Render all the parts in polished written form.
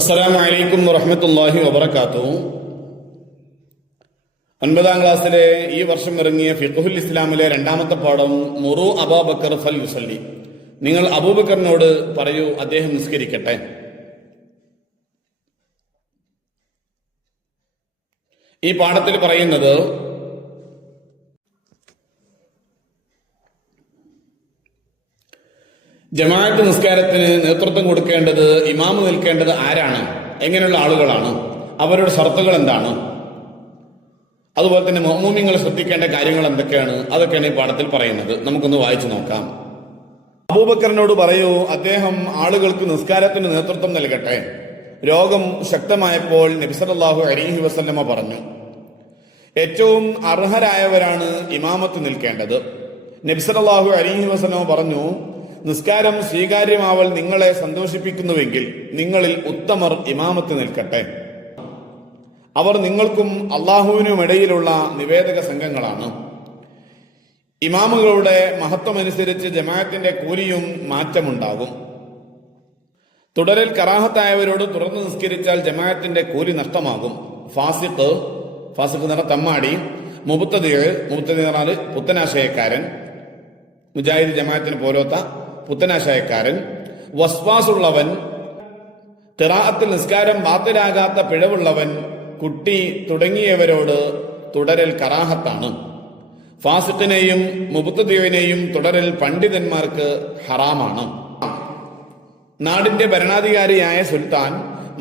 അസ്സലാമു അലൈക്കും വറഹ്മത്തുള്ളാഹി വബറകാതുഹു. 9ാം ക്ലാസ്സിലെ ഈ വർഷം ഇറങ്ങിയ ഫിഖ്ഹുൽ ഇസ്ലാമിലെ രണ്ടാമത്തെ പാഠം മുറു അബൂബക്കർ ഫൽ യുസല്ലി. നിങ്ങൾ അബൂബക്കറിനോട് പറയൂ, അദ്ദേഹം നിസ്കരിക്കട്ടെ. ഈ പാഠത്തിൽ പറയുന്നത് ജമാഅത്ത് നിസ്കാരത്തിന് നേതൃത്വം കൊടുക്കേണ്ടത്, ഇമാമ് നിൽക്കേണ്ടത് ആരാണ്, എങ്ങനെയുള്ള ആളുകളാണ്, അവരുടെ ഷർത്തുകൾ എന്താണ്, അതുപോലെ തന്നെ മഅ്മൂമിങ്ങൾ ശ്രദ്ധിക്കേണ്ട കാര്യങ്ങൾ എന്തൊക്കെയാണ്, അതൊക്കെയാണ് ഈ പാഠത്തിൽ പറയുന്നത്. നമുക്കൊന്ന് വായിച്ചു നോക്കാം. അബൂബക്കറിനോട് പറയൂ, അദ്ദേഹം ആളുകൾക്ക് നിസ്കാരത്തിന് നേതൃത്വം നൽകട്ടെ. രോഗം ശക്തമായപ്പോൾ നബി സല്ലല്ലാഹു അലൈഹി വസല്ലമ പറഞ്ഞു, ഏറ്റവും അർഹരായവരാണ് ഇമാമത്ത് നിൽക്കേണ്ടത്. നബി സല്ലല്ലാഹു അലൈഹി വസല്ലമ പറഞ്ഞു, നിസ്കാരം സ്വീകാര്യമാവൽ നിങ്ങളെ സന്തോഷിപ്പിക്കുന്നുവെങ്കിൽ നിങ്ങളിൽ ഉത്തമർ ഇമാമത്ത് നിൽക്കട്ടെ. അവർ നിങ്ങൾക്കും അള്ളാഹുവിനുമിടയിലുള്ള നിവേദക സംഘങ്ങളാണ്. ഇമാമുകളുടെ മഹത്വമനുസരിച്ച് ജമാഅത്തിന്റെ കൂലിയും മാറ്റമുണ്ടാകും. തുടരിൽ കറാഹത്തായവരോട് തുറന്നു നിസ്കരിച്ചാൽ ജമാഅത്തിന്റെ കൂലി നഷ്ടമാകും. ഫാസിഖ് എന്ന് പറഞ്ഞാൽ തമ്മാടി, മുബത്തദി എന്ന് പറഞ്ഞാൽ പുത്തനാശയക്കാരൻ, മുജാഹിദ് ജമാഅത്തിന് പോലത്ത പുത്തനാശയക്കാരൻ, വസ്വാസുള്ളവൻ, ഖിറാഅത്തിൽ നിസ്കാരം ബാത്തിലാകാത്ത പിഴവുള്ളവൻ, കുട്ടി തുടങ്ങിയവരോട് തുടരൽ കറാഹത്താണ്. ഫാസിഖിനെയും മുബത്തദിനെയും തുടരൽ പണ്ഡിതന്മാർക്ക് ഹറാമാണ്. നാടിന്റെ ഭരണാധികാരിയായ സുൽത്താൻ,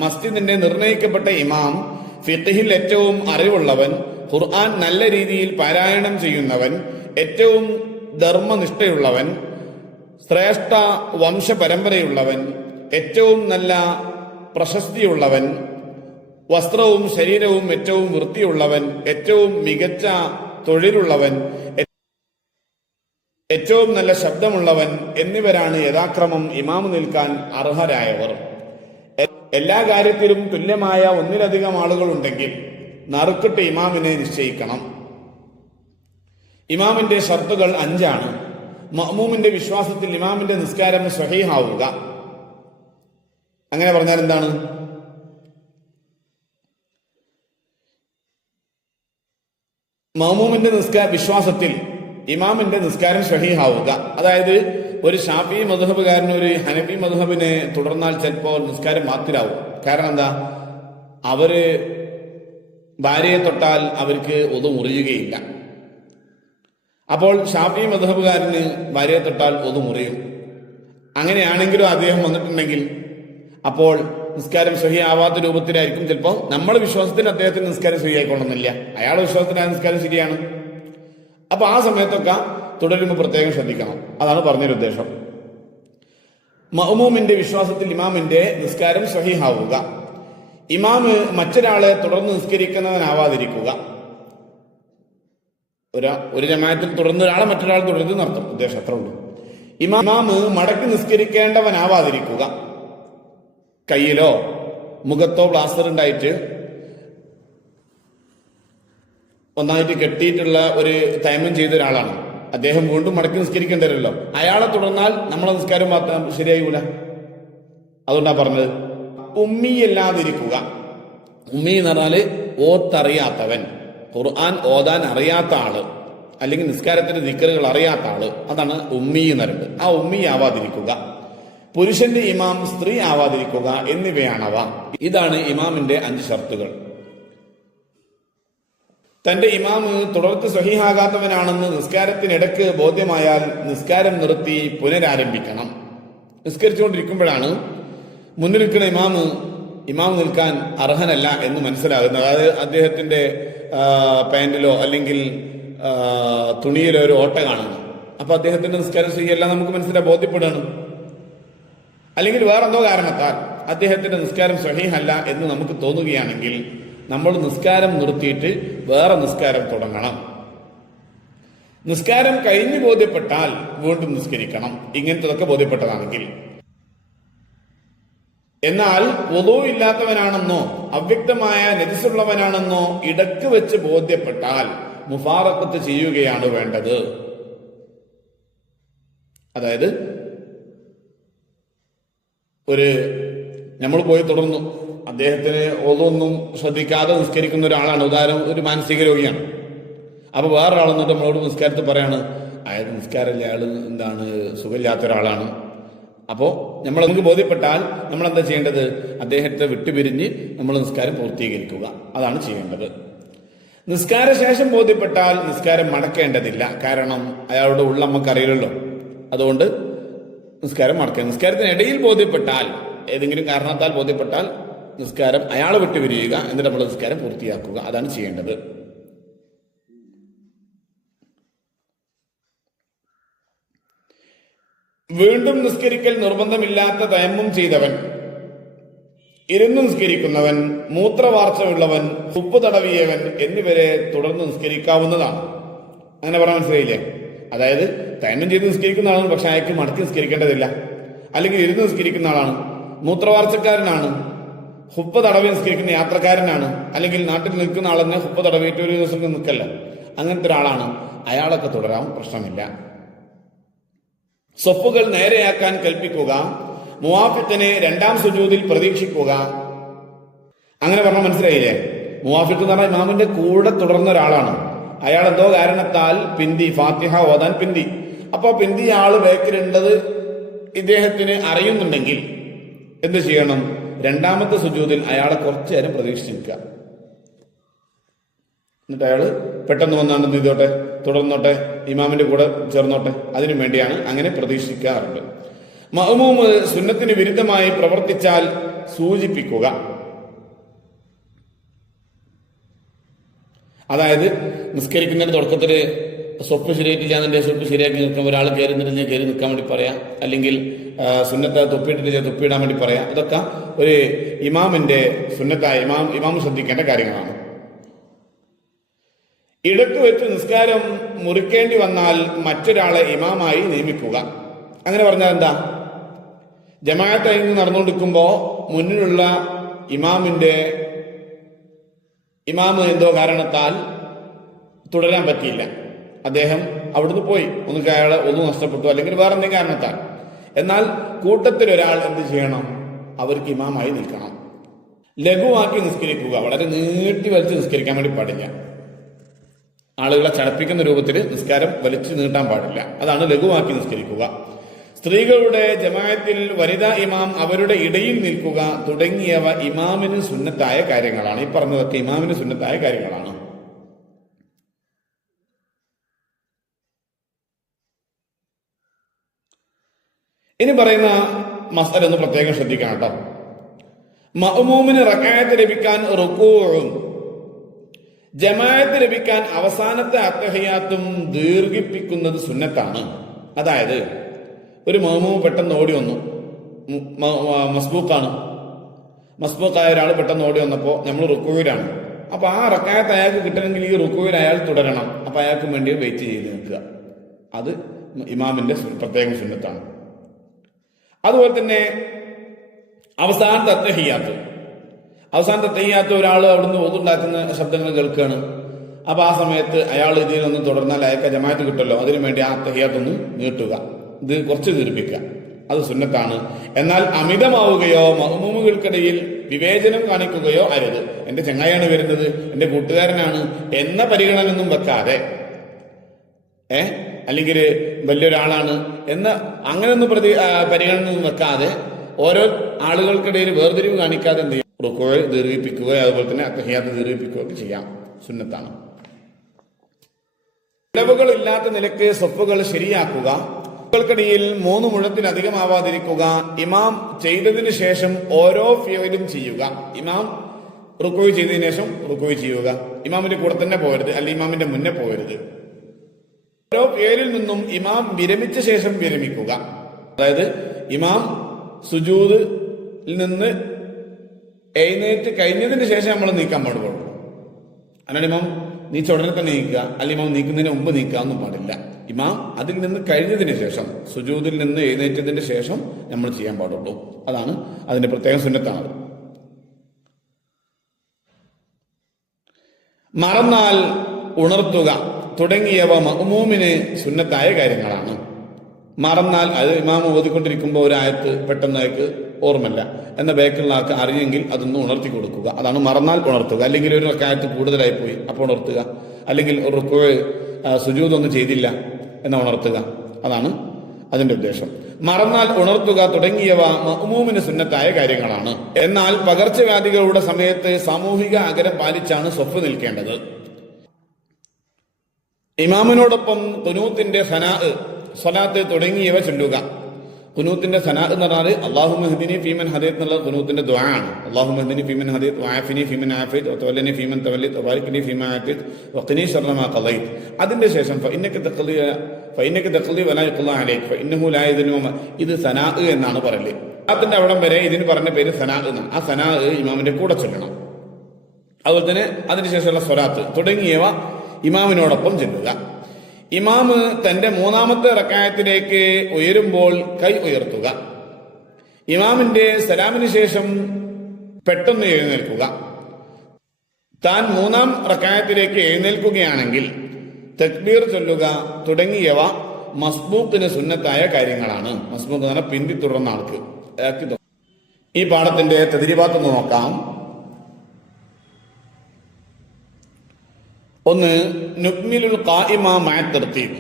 മസ്ജിദിന്റെ നിർണയിക്കപ്പെട്ട ഇമാം, ഫിഖ്ഹിൽ ഏറ്റവും അറിവുള്ളവൻ, ഖുർആൻ നല്ല രീതിയിൽ പാരായണം ചെയ്യുന്നവൻ, ഏറ്റവും ധർമ്മനിഷ്ഠയുള്ളവൻ, ശ്രേഷ്ഠ വംശപരമ്പരയുള്ളവൻ, ഏറ്റവും നല്ല പ്രശസ്തിയുള്ളവൻ, വസ്ത്രവും ശരീരവും ഏറ്റവും വൃത്തിയുള്ളവൻ, ഏറ്റവും മികച്ച തൊഴിലുള്ളവൻ, ഏറ്റവും നല്ല ശബ്ദമുള്ളവൻ എന്നിവരാണ് യഥാക്രമം ഇമാമ് നിൽക്കാൻ അർഹരായവർ. എല്ലാ കാര്യത്തിലും തുല്യമായ ഒന്നിലധികം ആളുകളുണ്ടെങ്കിൽ നറുക്കിട്ട് ഇമാമിനെ നിശ്ചയിക്കണം. ഇമാമിന്റെ ഷർത്തുകൾ 5 മഅ്മൂമിന്റെ വിശ്വാസത്തിൽ ഇമാമിന്റെ നിസ്കാരം സ്വഹീഹാവുക. അങ്ങനെ പറഞ്ഞാൽ എന്താണ്? മഅ്മൂമിന്റെ വിശ്വാസത്തിൽ ഇമാമിന്റെ നിസ്കാരം സ്വഹീഹാവുക. അതായത് ഒരു ഷാഫി മദ്ഹബുകാരന് ഒരു ഹനഫി മദ്ഹബിനെ തുടർന്നാൽ ചിലപ്പോൾ നിസ്കാരം ബാത്തിലാവും. കാരണം എന്താ? അവര് ഭാര്യയെ തൊട്ടാൽ അവർക്ക് ഒതു മുറിയുകയില്ല. അപ്പോൾ ഷാഫി മദ്ഹബുകാരന് ഭാര്യയെ തൊട്ടാൽ ഒതു മുറിയും. അങ്ങനെയാണെങ്കിലും അദ്ദേഹം വന്നിട്ടുണ്ടെങ്കിൽ അപ്പോൾ നിസ്കാരം സ്വഹീ ആവാത്ത രൂപത്തിലായിരിക്കും. ചിലപ്പോൾ നമ്മുടെ വിശ്വാസത്തിന് അദ്ദേഹത്തിന് നിസ്കാരം ശരിയായിക്കൊള്ളുന്നില്ല, അയാളുടെ വിശ്വാസത്തിന് ആ നിസ്കാരം ശരിയാണ്. അപ്പൊ ആ സമയത്തൊക്കെ തുടരുമ്പോൾ പ്രത്യേകം ശ്രദ്ധിക്കണം. അതാണ് പറഞ്ഞൊരു ഉദ്ദേശം. മഅ്മൂമിന്റെ വിശ്വാസത്തിൽ ഇമാമിന്റെ നിസ്കാരം സ്വഹീഹാവുക. ഇമാമ് മറ്റൊരാളെ തുടർന്ന് നിസ്കരിക്കുന്നവനാവാതിരിക്കുക. ഒരു ജമാഅത്തിൽ തുടർന്ന് ഒരാളെ മറ്റൊരാൾ തുടരുത് നടത്തും, ഉദ്ദേശം അത്ര ഉള്ളൂ. ഇമാമ് മടക്കി നിസ്കരിക്കേണ്ടവനാവാതിരിക്കുക. കയ്യിലോ മുഖത്തോ പ്ലാസ്റ്റർ ഉണ്ടായിട്ട് ഒന്നായിട്ട് കെട്ടിയിട്ടുള്ള ഒരു തൈമം ചെയ്ത ഒരാളാണ്, അദ്ദേഹം വീണ്ടും മടക്കി നിസ്കരിക്കേണ്ടവരല്ലോ. അയാളെ തുടർന്നാൽ നമ്മളെ നിസ്കാരം ശരിയായൂല. അതുകൊണ്ടാ പറഞ്ഞത് ഉമ്മിയല്ലാതിരിക്കുക. ഉമ്മി എന്ന് പറഞ്ഞാല് ഓത്തറിയാത്തവൻ, ഖുർആൻ ഓതാൻ അറിയാത്ത ആള്, അല്ലെങ്കിൽ നിസ്കാരത്തിന്റെ ദിക്റുകൾ അറിയാത്ത ആള്, അതാണ് ഉമ്മി എന്ന് പറയുന്നത്. ആ ഉമ്മി ആവാതിരിക്കുക. പുരുഷന്റെ ഇമാം സ്ത്രീ ആവാതിരിക്കുക എന്നിവയാണവ. ഇതാണ് ഇമാമിന്റെ 5 ഷർത്തുകൾ. തന്റെ ഇമാമ് തുടർത്ത് സ്വഹീഹാകാത്തവനാണെന്ന് നിസ്കാരത്തിനിടക്ക് ബോധ്യമായാൽ നിസ്കാരം നിർത്തി പുനരാരംഭിക്കണം. നിസ്കരിച്ചുകൊണ്ടിരിക്കുമ്പോഴാണ് മുന്നിലിരിക്കുന്ന ഇമാം നിൽക്കാൻ അർഹനല്ല എന്ന് മനസ്സിലാകുന്നത്. അതായത് അദ്ദേഹത്തിന്റെ പാന്റിലോ അല്ലെങ്കിൽ തുണിയിലോ ഒരു ഓട്ട കാണുന്നു. അപ്പൊ അദ്ദേഹത്തിന്റെ നിസ്കാരം ശരിയല്ല നമുക്ക് ബോധ്യപ്പെടുകയാണ്. അല്ലെങ്കിൽ വേറെന്തോ കാരണത്താൽ അദ്ദേഹത്തിന്റെ നിസ്കാരം സ്വഹീഹല്ല എന്ന് നമുക്ക് തോന്നുകയാണെങ്കിൽ നമ്മൾ നിസ്കാരം നിർത്തിയിട്ട് വേറെ നിസ്കാരം തുടങ്ങണം. നിസ്കാരം കഴിഞ്ഞു ബോധ്യപ്പെട്ടാൽ വീണ്ടും നിസ്കരിക്കണം, ഇങ്ങനത്തതൊക്കെ ബോധ്യപ്പെട്ടതാണെങ്കിൽ. എന്നാൽ വുളൂ ഇല്ലാത്തവനാണെന്നോ അവ്യക്തമായ നജിസുള്ളവനാണെന്നോ ഇടക്ക് വെച്ച് ബോധ്യപ്പെട്ടാൽ മുഫാറഖത്ത് ചെയ്യുകയാണ് വേണ്ടത്. അതായത് നമ്മൾ പോയി തുടർന്നു, അദ്ദേഹത്തിന് ഒതൊന്നും ശ്രദ്ധിക്കാതെ നിസ്കരിക്കുന്ന ഒരാളാണ്. ഉദാഹരണം, ഒരു മാനസിക രോഗിയാണ്. അപ്പോൾ വേറൊരാൾ എന്നിട്ട് നമ്മളോട് നിസ്കാരത്തിൽ പറയാണ്, അയാൾ നിസ്കാരമില്ല, അയാൾ എന്താണ് സുഖമില്ലാത്ത ഒരാളാണ്. അപ്പോൾ നമുക്ക് ബോധ്യപ്പെട്ടാൽ നമ്മൾ എന്താ ചെയ്യേണ്ടത്? അദ്ദേഹത്തെ വിട്ടുപിരിഞ്ഞ് നമ്മൾ നിസ്കാരം പൂർത്തീകരിക്കുക, അതാണ് ചെയ്യേണ്ടത്. നിസ്കാര ശേഷം ബോധ്യപ്പെട്ടാൽ നിസ്കാരം മടക്കേണ്ടതില്ല. കാരണം അയാളുടെ ഉള്ളം നമുക്കറിയില്ലല്ലോ. അതുകൊണ്ട് നിസ്കാരം മടക്കുക. നിസ്കാരത്തിനിടയിൽ ബോധ്യപ്പെട്ടാൽ, ഏതെങ്കിലും കാരണത്താൽ ബോധ്യപ്പെട്ടാൽ നിസ്കാരം അയാളെ വിട്ടുപിരിയുക, എന്നിട്ട് നമ്മൾ നിസ്കാരം പൂർത്തിയാക്കുക, അതാണ് ചെയ്യേണ്ടത്. വീണ്ടും നിസ്കരിക്കൽ നിർബന്ധമില്ലാത്ത തയമ്മും ചെയ്തവൻ, ഇരുന്ന് നിസ്കരിക്കുന്നവൻ, മൂത്രവാർച്ചയുള്ളവൻ, ഉപ്പ് തടവിയവൻ എന്നിവരെ തുടർന്ന് നിസ്കരിക്കാവുന്നതാണ്. അങ്ങനെ പറഞ്ഞാൽ മനസ്സിലായില്ലേ? അതായത് തയമ്മം ചെയ്ത് നിസ്കരിക്കുന്ന ആളാണ്, പക്ഷെ അയാൾക്ക് മടക്കി നിസ്കരിക്കേണ്ടതില്ല. അല്ലെങ്കിൽ ഇരുന്ന് നിസ്കരിക്കുന്ന ആളാണ്, മൂത്രവാർച്ചക്കാരനാണ്, ഹുപ്പ് തടവി നിസ്കരിക്കുന്ന യാത്രക്കാരനാണ്, അല്ലെങ്കിൽ നാട്ടിൽ നിൽക്കുന്ന ആൾ തന്നെ ഹുപ്പ് തടവിയിട്ട് ഒരു ദിവസം നിൽക്കല്ല, അങ്ങനത്തെ ഒരാളാണ്. അയാളൊക്കെ തുടരാൻ പ്രശ്നമില്ല. സ്വപ്പുകൾ നേരെയാക്കാൻ കൽപ്പിക്കുക, മുവാഫിഖിനെ രണ്ടാം സുജൂദിൽ പ്രതീക്ഷിക്കുക. അങ്ങനെ പറഞ്ഞാൽ മനസ്സിലായില്ലേ? മുവാഫിഖ് എന്ന് പറഞ്ഞാൽ ഇമാമിന്റെ കൂടെ തുടർന്ന ഒരാളാണ്. അയാൾ എന്തോ കാരണത്താൽ പിന്തി, ഫാത്തിഹ ഓതാൻ പിന്തി. അപ്പൊ പിന്തി ആള് ബേക്കിലുണ്ടത് ഇദ്ദേഹത്തിന് അറിയുന്നുണ്ടെങ്കിൽ എന്ത് ചെയ്യണം? രണ്ടാമത്തെ സുജൂദിൽ അയാളെ കുറച്ചു നേരം പ്രതീക്ഷിച്ച് നിൽക്കുക. എന്നിട്ട് അയാൾ പെട്ടെന്ന് വന്നാണ്ട് എന്ത് ചെയ്തോട്ടെ, തുടർന്നോട്ടെ, ഇമാമിന്റെ കൂടെ ചേർന്നോട്ടെ. അതിനു വേണ്ടിയാണ് അങ്ങനെ പ്രതീക്ഷിക്കാറുണ്ട്. മഅ്മൂം സുന്നത്തിന് വിരുദ്ധമായി പ്രവർത്തിച്ചാൽ സൂചിപ്പിക്കുക. അതായത് നിസ്കരിക്കുന്നതിന്റെ തുടക്കത്തിൽ സ്വപ്പ് ശരിയായിട്ടില്ല എന്നെ സ്വപ്പ് ശരിയാക്കി നിൽക്കാൻ ഒരാൾ കയറി നിന്നിട്ട് കയറി നിൽക്കാൻ വേണ്ടി പറയാം, അല്ലെങ്കിൽ സുന്നത്ത് തൊപ്പിയിട്ടില്ല തൊപ്പിയിടാൻ വേണ്ടി പറയാം. ഇതൊക്കെ ഒരു ഇമാമിന്റെ സുന്നത്തായ ഇമാം ശ്രദ്ധിക്കേണ്ട കാര്യങ്ങളാണ്. ഇടക്ക് വെച്ച് നിസ്കാരം മുറിക്കേണ്ടി വന്നാൽ മറ്റൊരാളെ ഇമാമായി നിയമിക്കുക. അങ്ങനെ പറഞ്ഞാൽ എന്താ? ജമാഅത്ത് കഴിഞ്ഞ് നടന്നുകൊണ്ടിരിക്കുമ്പോൾ മുന്നിലുള്ള ഇമാമ് എന്തോ കാരണത്താൽ തുടരാൻ പറ്റിയില്ല, അദ്ദേഹം അവിടുന്ന് പോയി, ഒന്നുകിൽ അയാളെ ഒന്നും നഷ്ടപ്പെട്ടു, അല്ലെങ്കിൽ വേറെ എന്തെങ്കിലും കാരണത്താൽ. എന്നാൽ കൂട്ടത്തിൽ ഒരാൾ എന്ത് ചെയ്യണം? അവർക്ക് ഇമാമായി നിൽക്കണം. ലഘുവാക്കി നിസ്കരിക്കുക. വളരെ നീട്ടി വലിച്ച് നിസ്കരിക്കാൻ വേണ്ടി പാടില്ല. ആളുകളെ ചടപ്പിക്കുന്ന രൂപത്തിൽ നിസ്കാരം വലിച്ചു നീട്ടാൻ പാടില്ല. അതാണ് ലഘുവാക്കി നിസ്കരിക്കുക. സ്ത്രീകളുടെ ജമാഅത്തിൽ വനിതാ ഇമാം അവരുടെ ഇടയിൽ നിൽക്കുക തുടങ്ങിയവ ഇമാമിന് സുന്നത്തായ കാര്യങ്ങളാണ്. ഈ പറഞ്ഞതൊക്കെ ഇമാമിന് സുന്നത്തായ കാര്യങ്ങളാണ്. ഇനി പറയുന്ന മസ്അല ഒന്ന് പ്രത്യേകം ശ്രദ്ധിക്കണം കേട്ടോ. മഅ്മൂമിന് റക്അത്ത് ലഭിക്കാൻ റുകൂഉം ജമാഅത്ത് ലഭിക്കാൻ അവസാനത്തെ അത്തഹിയാത്തും ദീർഘിപ്പിക്കുന്നത് സുന്നത്താണ്. അതായത് ഒരു മഅ്മൂം പെട്ടെന്ന് ഓടി വന്നു, മസ്ബൂക്കായ ഒരാൾ പെട്ടെന്ന് ഓടി വന്നപ്പോൾ നമ്മൾ റുക്കൂയിലാണ്. അപ്പൊ ആ റക്അത്ത് അയാൾക്ക് കിട്ടണമെങ്കിൽ ഈ റുക്കൂയിൽ അയാൾ തുടരണം. അപ്പൊ അയാൾക്ക് വേണ്ടി വെയിറ്റ് ചെയ്ത് നിൽക്കുക. അത് ഇമാമിന്റെ പ്രത്യേകം സുന്നത്താണ്. അതുപോലെ തന്നെ അവസാനത്തെ അത്തഹിയാത്ത് ഒരാൾ അവിടുന്ന് ഓതുണ്ടാക്കുന്ന ശബ്ദങ്ങൾ കേൾക്കുകയാണ്. അപ്പൊ ആ സമയത്ത് അയാൾ ഇതിലൊന്നും തുടർന്നാൽ അയാൾക്ക് ജമാഅത്ത് കിട്ടുമല്ലോ, അതിനു വേണ്ടി ആ അത്തഹിയാത്തൊന്ന് നീട്ടുക, ഇത് കുറച്ച് ദീർഘിപ്പിക്കുക, അത് സുന്നത്താണ്. എന്നാൽ അമിതമാവുകയോ മഅ്മൂമുകൾക്കിടയിൽ വിവേചനം കാണിക്കുകയോ അരുത്. എന്റെ ചങ്ങായാണ് വരുന്നത്, എന്റെ കൂട്ടുകാരനാണ് എന്ന പരിഗണനയൊന്നും വെക്കാതെ, അല്ലെങ്കിൽ വലിയൊരാളാണ് എന്ന അങ്ങനെയൊന്നും പരിഗണനയൊന്നും വെക്കാതെ, ഓരോ ആളുകൾക്കിടയിൽ വേർതിരിവ് കാണിക്കാതെ എന്ത് ചെയ്യും? റുക്കൂഅ് ദീർഘിപ്പിക്കുകയോ അതുപോലെ തന്നെ അത്തഹിയാത്ത് ദീർഘിപ്പിക്കുകയൊക്കെ ചെയ്യാം, സുന്നത്താണ്. ഇടവുകളില്ലാത്ത നിലക്ക് സ്വപ്പുകൾ ശരിയാക്കുക. ിൽ 3 മുഴത്തിലധികമാവാതിരിക്കുക. ഇമാം ചെയ്തതിനു ശേഷം ഓരോ ഫിയലും ചെയ്യുക. ഇമാം റുക്കൂഅ് ചെയ്തതിനു ശേഷം റുക്കൂഅ് ചെയ്യുക. ഇമാമിന്റെ കൂടെ തന്നെ പോകരുത്, അല്ലെങ്കിൽ ഇമാമിന്റെ മുന്നേ പോകരുത്. ഓരോ ഫിയലിൽ നിന്നും ഇമാം വിരമിച്ച ശേഷം വിരമിക്കുക. അതായത് ഇമാം സുജൂദിൽ നിന്ന് എഴുന്നേറ്റ് കഴിഞ്ഞതിന് ശേഷം നമ്മൾ നീക്കാൻ പാടുള്ളൂ. അല്ലാണ്ട് ഇമാം നീച്ച ഉടനെ തന്നെ നീക്കുക, അല്ലെങ്കിൽ ഇമാം നീക്കുന്നതിന് മുമ്പ് നീക്കാനൊന്നും പാടില്ല. ഇമാം അതിൽ നിന്ന് കഴിഞ്ഞതിന് ശേഷം, സുജൂദിൽ നിന്ന് എഴുന്നേറ്റതിന് ശേഷം നമ്മൾ ചെയ്യാൻ പാടുള്ളൂ. അതാണ് അതിന്റെ പ്രത്യേക സുന്നത്താണ്. മറന്നാൽ ഉണർത്തുക തുടങ്ങിയവ മഅ്മൂമിന് സുന്നത്തായ കാര്യങ്ങളാണ്. മറന്നാൽ, അത് ഇമാം ഓതിക്കൊണ്ടിരിക്കുമ്പോൾ ഒരു ആയത്ത് പെട്ടെന്ന് അയാൾക്ക് ഓർമ്മല്ല എന്ന ബാക്കിലുള്ള ആൾക്ക് അറിയെങ്കിൽ അതൊന്ന് ഉണർത്തി കൊടുക്കുക. അതാണ് മറന്നാൽ ഉണർത്തുക. അല്ലെങ്കിൽ ഒരു റക്അത്ത് കൂടുതലായി പോയി അപ്പോൾ ഉണർത്തുക. അല്ലെങ്കിൽ ഒരു റുക്വ സുജൂദൊന്നും ചെയ്തില്ല എന്ന് ഉണർത്തുക. അതാണ് അതിന്റെ ഉദ്ദേശം. മറന്നാൽ ഉണർത്തുക തുടങ്ങിയവ മഅ്മൂമിന് സുന്നത്തായ കാര്യങ്ങളാണ്. എന്നാൽ പകർച്ചവ്യാധികളുടെ സമയത്ത് സാമൂഹിക അകലം പാലിച്ചാണ് സ്വഫ് നിൽക്കേണ്ടത്. ഇമാമിനോടൊപ്പം ഖുനൂത്തിന്റെ സനാഅ്, സ്വലാത്ത് തുടങ്ങിയവ ചൊല്ലുക. ഖുനൂത്തിന്റെ സനാഅ് എന്ന് പറഞ്ഞാൽ അല്ലാഹുമ്മ ഹ്ദിനി ഫീമൻ ഹദൈത് എന്നുള്ള ഖുനൂത്തിന്റെ ദുആ ആണ്. അല്ലാഹുമ്മ ഹ്ദിനി ഫീമൻ ഹദൈത് വഅഫിനി ഫീമൻ ആഫൈത് വതവല്ലനി ഫീമൻ തവല്ലൈത് വബാരിക് ഫീമാ ആതൈത് വഖിനി ശർറ മാ ഖളൈത്. അതിന്റെ ശേഷം ഫഇന്നക തഖ്ളി വലാ യുഖ്ളാ അലൈക ഫഇന്നഹു ലാ യദ്ലു. ഇത് സനാഅ് എന്നാണ് പറയല്. അതിന്റെ അവിടം വരെ ഇതിന് പറഞ്ഞ പേര് സനാഅ് എന്നാണ്. ആ സനാഅ് ഇമാമിന്റെ കൂടെ ചൊല്ലണം. അതുപോലെ തന്നെ അതിനുശേഷമുള്ള സ്വലാത്ത് തുടങ്ങിയവ ഇമാമിനോടൊപ്പം ചെല്ലുക. ഇമാമ് തന്റെ മൂന്നാമത്തെ റക്അത്തിലേക്ക് ഉയരുമ്പോൾ കൈ ഉയർത്തുക. ഇമാമിന്റെ സലാമിന് ശേഷം പെട്ടെന്ന് എഴുന്നേൽക്കുക. താൻ മൂന്നാം റക്അത്തിലേക്ക് എഴുന്നേൽക്കുകയാണെങ്കിൽ തക്ബീർ ചൊല്ലുക തുടങ്ങിയവ മസ്ബൂക്കിന് സുന്നത്തായ കാര്യങ്ങളാണ്. മസ്ബൂക്ക് എന്ന് പറഞ്ഞാൽ പിന്തി തുടർന്ന ആൾക്ക്. ഈ പാഠത്തിന്റെ തദ്രീബാത്ത് നോക്കാം. ഒന്ന്, നുക്മിലുൽ ഖായിമ മഅ തർത്തീബ്.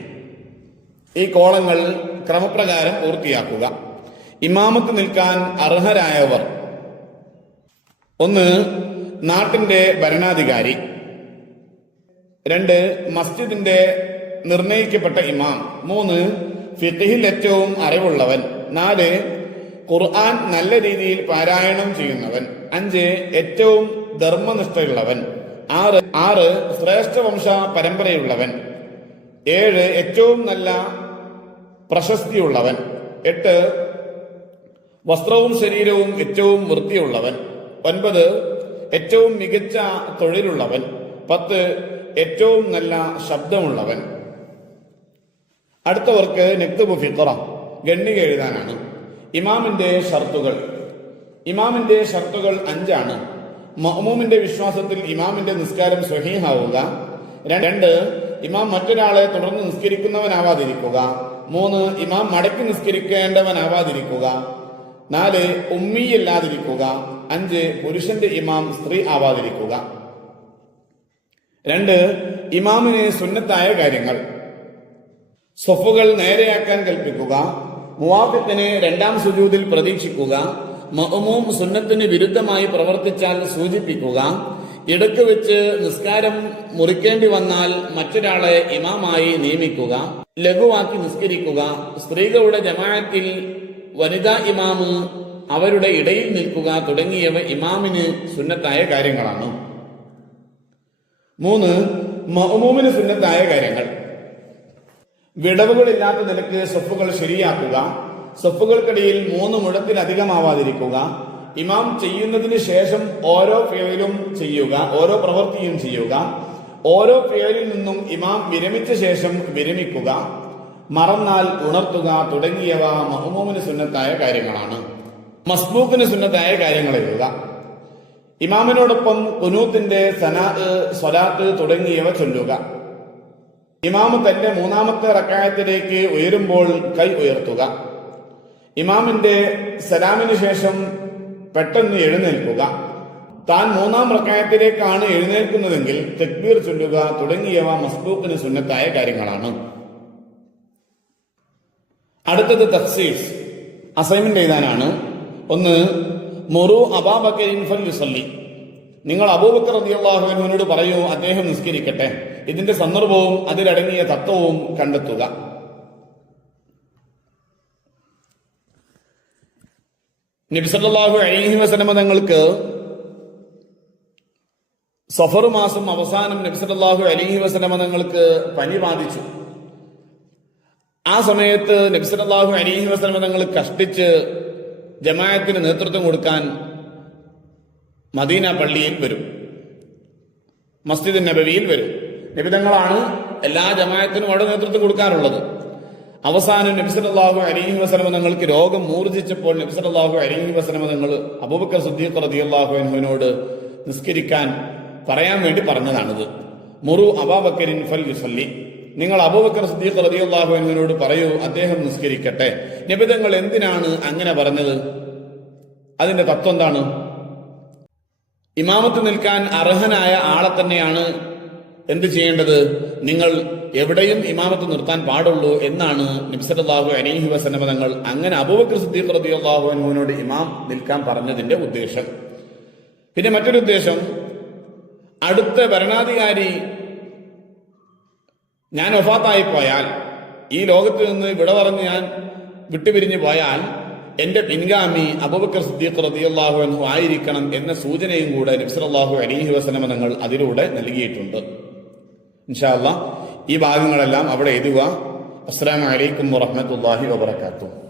ഈ കോളങ്ങൾ ക്രമപ്രകാരം പൂർത്തിയാക്കുക. ഇമാമത്ത് നിൽക്കാൻ അർഹരായവർ: ഒന്ന്, നാട്ടിന്റെ ഭരണാധികാരി. രണ്ട്, മസ്ജിദിന്റെ നിർണയിക്കപ്പെട്ട ഇമാം. മൂന്ന്, ഫിഖ്ഹിൽ ഏറ്റവും അറിവുള്ളവൻ. നാല്, ഖുർആൻ നല്ല രീതിയിൽ പാരായണം ചെയ്യുന്നവൻ. അഞ്ച്, ഏറ്റവും ധർമ്മനിഷ്ഠയുള്ളവൻ. ആറ്, ശ്രേഷ്ഠ വംശ പരമ്പരയുള്ളവൻ. ഏഴ്, ഏറ്റവും നല്ല പ്രശസ്തിയുള്ളവൻ. എട്ട്, വസ്ത്രവും ശരീരവും ഏറ്റവും വൃത്തിയുള്ളവൻ. 9, ഏറ്റവും മികച്ച തൊഴിലുള്ളവൻ. 10, ഏറ്റവും നല്ല ശബ്ദമുള്ളവൻ. അടുത്തവർക്ക് നക്തുബു ഫിഖ്റ, ഗണ്ണിക എഴുതാനാണ്. ഇമാമിന്റെ ഷർത്തുകൾ. ഇമാമിന്റെ ഷർത്തുകൾ 5 ആണ്. മഅ്മൂമിന്റെ വിശ്വാസത്തിൽ ഇമാമിന്റെ നിസ്കാരം സ്വഹീഹാവുക. 2, ഇമാം മറ്റൊരാളെ തുടർന്ന് നിസ്കരിക്കുന്നവനാവാതിരിക്കുക. 3, ഇമാം മടക്കി നിസ്കരിക്കേണ്ടവനാവാതിരിക്കുക. 4, ഉമ്മിയല്ലാതിരിക്കുക. 5, പുരുഷന്റെ ഇമാം സ്ത്രീ ആവാതിരിക്കുക. 2, ഇമാമിന് സുന്നത്തായ കാര്യങ്ങൾ. സ്വഫുകൾ നേരെയാക്കാൻ കൽപ്പിക്കുക. മുവാഫിഖിനെ 2ാം സുജൂദിൽ പ്രതീക്ഷിക്കുക. മഅ്മൂം സുന്നത്തിന് വിരുദ്ധമായി പ്രവർത്തിച്ചാൽ സൂചിപ്പിക്കുക. ഇടയ്ക്ക് വെച്ച് നിസ്കാരം മുറിക്കേണ്ടി വന്നാൽ മറ്റൊരാളെ ഇമാമായി നിയമിക്കുക. ലഘുവാക്കി നിസ്കരിക്കുക. സ്ത്രീകളുടെ ജമാഅത്തിൽ വനിതാ ഇമാമ് അവരുടെ ഇടയിൽ നിൽക്കുക തുടങ്ങിയവ ഇമാമിന് സുന്നത്തായ കാര്യങ്ങളാണ്. 3, മഅ്മൂമിന് സുന്നത്തായ കാര്യങ്ങൾ. വിടവുകളില്ലാത്ത നിലക്ക് സ്വഫുകൾ ശരിയാക്കുക. സ്വഫുകൾക്കിടയിൽ 3 മുഴത്തിലധികമാവാതിരിക്കുക. ഇമാം ചെയ്യുന്നതിന് ശേഷം ഓരോ ഫിഅലും ചെയ്യുക, ഓരോ പ്രവൃത്തിയും ചെയ്യുക. ഓരോ ഫിഅലിൽ നിന്നും ഇമാം വിരമിച്ച ശേഷം വിരമിക്കുക. മറന്നാൽ ഉണർത്തുക തുടങ്ങിയവ മഅ്മൂമിന് സുന്നത്തായ കാര്യങ്ങളാണ്. മസ്ബൂക്കിന് സുന്നത്തായ കാര്യങ്ങൾ എഴുതുക. ഇമാമിനോടൊപ്പം ഖുനൂത്തിന്റെ സനാഅ്, സ്വലാത്ത് തുടങ്ങിയവ ചൊല്ലുക. ഇമാം തന്റെ 3ാമത്തെ റക്അത്തിലേക്ക് ഉയരുമ്പോൾ കൈ ഉയർത്തുക. ഇമാമിന്റെ സലാമിന് ശേഷം പെട്ടെന്ന് എഴുന്നേൽക്കുക. താൻ 3ാം റക്അത്തിലേക്കാണ് എഴുന്നേൽക്കുന്നതെങ്കിൽ തക്ബീർ ചൊല്ലുക തുടങ്ങിയവ മസ്ബൂക്കിന് സുന്നത്തായ കാര്യങ്ങളാണ്. അടുത്തത് തഖ്സീസ്, അസൈൻമെന്റ് എഴുതാനാണ്. 1, മുറു അബൂബക്കറിൻ ഫൽയുസല്ലി. നിങ്ങൾ അബൂബക്കർ റളിയല്ലാഹു അൻഹുവിനോട് പറയൂ, അദ്ദേഹം നിസ്കരിക്കട്ടെ. ഇതിന്റെ സന്ദർഭവും അതിലടങ്ങിയ തത്വവും കണ്ടെത്തുക. നബി സല്ലല്ലാഹു അലൈഹി വസല്ലം തങ്ങൾക്ക് സഫർ മാസം അവസാനം നബി സല്ലല്ലാഹു അലൈഹി വസല്ലം തങ്ങൾക്ക് പനി ബാധിച്ചു. ആ സമയത്ത് നബി സല്ലല്ലാഹു അലൈഹി വസല്ലം തങ്ങൾ കഷ്ടിച്ച് ജമാഅത്തിന് നേതൃത്വം കൊടുക്കാൻ മദീന പള്ളിയിൽ വരും, മസ്ജിദ് നബവിയിൽ വരും. നബിതങ്ങളാണ് എല്ലാ ജമാഅത്തിനും അവിടെ നേതൃത്വം കൊടുക്കാറുള്ളത്. അവസാനം നബി സല്ലല്ലാഹു അലൈഹി വസല്ലം തങ്ങൾക്ക് രോഗം മൂർജിച്ചപ്പോൾ നബി സല്ലല്ലാഹു അലൈഹി വസല്ലം തങ്ങൾ അബൂബക്കർ സിദ്ദീഖ് റളിയല്ലാഹു അൻഹുവിനോട് നിസ്കരിക്കാൻ പറയാൻ വേണ്ടി പറഞ്ഞതാണിത്. മുറു അബൂബക്കറിൻ ഫൽയുസല്ലി. നിങ്ങൾ അബൂബക്കർ സിദ്ദീഖ് റളിയല്ലാഹു അൻഹുവിനോട് പറയൂ, അദ്ദേഹം നിസ്കരിക്കട്ടെ. നബിതങ്ങൾ എന്തിനാണ് അങ്ങനെ പറഞ്ഞത്? അതിന്റെ തത്വം എന്താണ്? ഇമാമത്ത് നിൽക്കാൻ അർഹനായ ആളെ തന്നെയാണ് എന്ത് ചെയ്യേണ്ടത്? നിങ്ങൾ എവിടെയും ഇമാമത്ത് നിർത്താൻ പാടുള്ളൂ എന്നാണ് നബി സല്ലല്ലാഹു അലൈഹി വസല്ലം തങ്ങൾ അങ്ങനെ അബൂബക്കർ സിദ്ദീഖ് റളിയല്ലാഹു അൻഹുവിനോട് ഇമാം നിൽക്കാൻ പറഞ്ഞതിന്റെ ഉദ്ദേശം. പിന്നെ മറ്റൊരു ഉദ്ദേശം, അടുത്ത ഭരണാധികാരി ഞാൻ വഫാത്തായി പോയാൽ, ഈ ലോകത്ത് നിന്ന് വിട പറഞ്ഞ് ഞാൻ വിട്ടുപിരിഞ്ഞു പോയാൽ എന്റെ പിൻഗാമി അബൂബക്കർ സിദ്ദീഖ് റളിയല്ലാഹു അൻഹു ആയിരിക്കണം എന്ന സൂചനയും കൂടെ നബി സല്ലല്ലാഹു അലൈഹി വസല്ലം തങ്ങൾ അതിലൂടെ നൽകിയിട്ടുണ്ട്. ഇൻഷാ അല്ലാഹ് ഈ ഭാഗങ്ങളെല്ലാം അവിടെ എഴുതുക. അസ്സലാമു അലൈക്കും വറഹ്മത്തുള്ളാഹി വബറകാതുഹു.